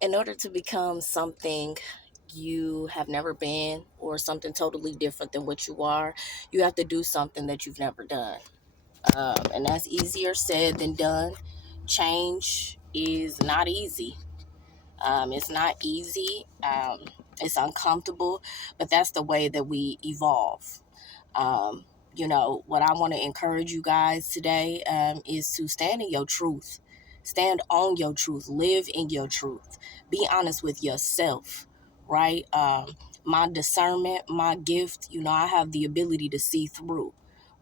In order to become something you have never been or something totally different than what you are, you have to do something that you've never done. And that's easier said than done. Change is not easy. It's not easy. It's uncomfortable, but that's the way that we evolve. Um, what I want to encourage you guys today is to stand in your truth. Stand on your truth. Live in your truth. Be honest with yourself, right? My discernment, my gift, I have the ability to see through,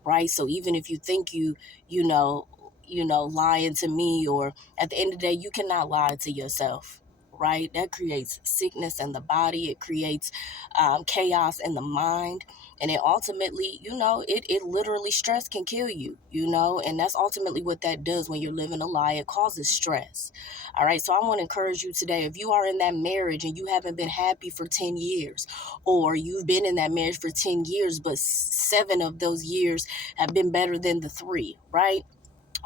right? So even if you think you know, lying to me, or at the end of the day, you cannot lie to yourself, right? That creates sickness in the body. It creates chaos in the mind, and it ultimately, it literally, stress can kill you, and that's ultimately what that does when you're living a lie. It causes stress. All right, so I want to encourage you today, if you are in that marriage and you haven't been happy for 10 years, or you've been in that marriage for 10 years but 7 of those years have been better than the 3, right?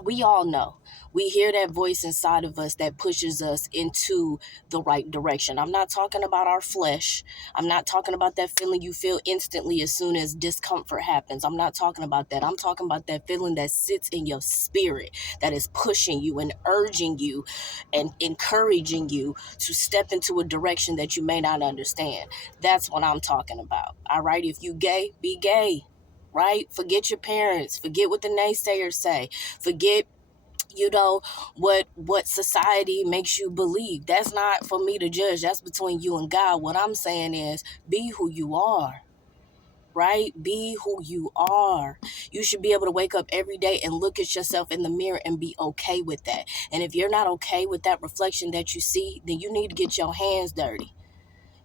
We all know, we hear that voice inside of us that pushes us into the right direction. I'm not talking about our flesh. I'm not talking about that feeling you feel instantly as soon as discomfort happens. I'm not talking about that. I'm talking about that feeling that sits in your spirit, that is pushing you and urging you and encouraging you to step into a direction that you may not understand. That's what I'm talking about. All right, if you gay, be gay. Right? Forget your parents. Forget what the naysayers say. Forget, you know, what society makes you believe. That's not for me to judge. That's between you and God. What I'm saying is, be who you are. Right? Be who you are. You should be able to wake up every day and look at yourself in the mirror and be okay with that. And if you're not okay with that reflection that you see, then you need to get your hands dirty.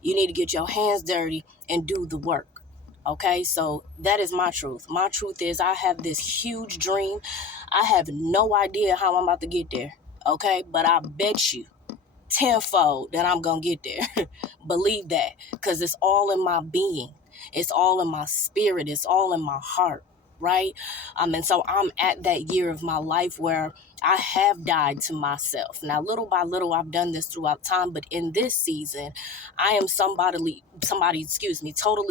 You need to get your hands dirty and do the work. Okay, so that is my truth. My truth is, I have this huge dream. I have no idea how I'm about to get there. Okay, but I bet you tenfold that I'm going to get there. Believe that, because it's all in my being. It's all in my spirit. It's all in my heart, right? And so I'm at that year of my life where I have died to myself. Now, little by little, I've done this throughout time, but in this season, I am totally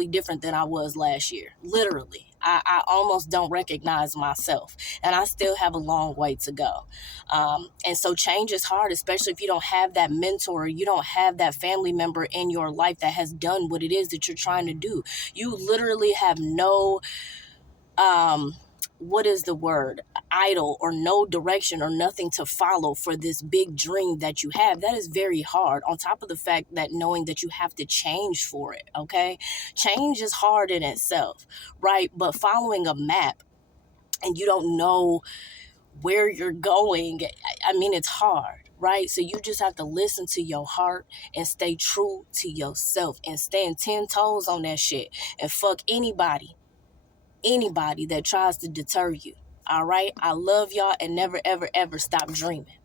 different than I was last year. Literally, I almost don't recognize myself, and I still have a long way to go. And so change is hard, especially if you don't have that mentor, you don't have that family member in your life that has done what it is that you're trying to do. You literally have no, what is the word, idol, or no direction or nothing to follow for this big dream that you have. That is very hard, on top of the fact that knowing that you have to change for it. Okay, change is hard in itself, right? But following a map and you don't know where you're going, I mean, it's hard, right? So you just have to listen to your heart and stay true to yourself and stand 10 toes on that shit and fuck anybody that tries to deter you. All right, I love y'all, and never ever ever stop dreaming.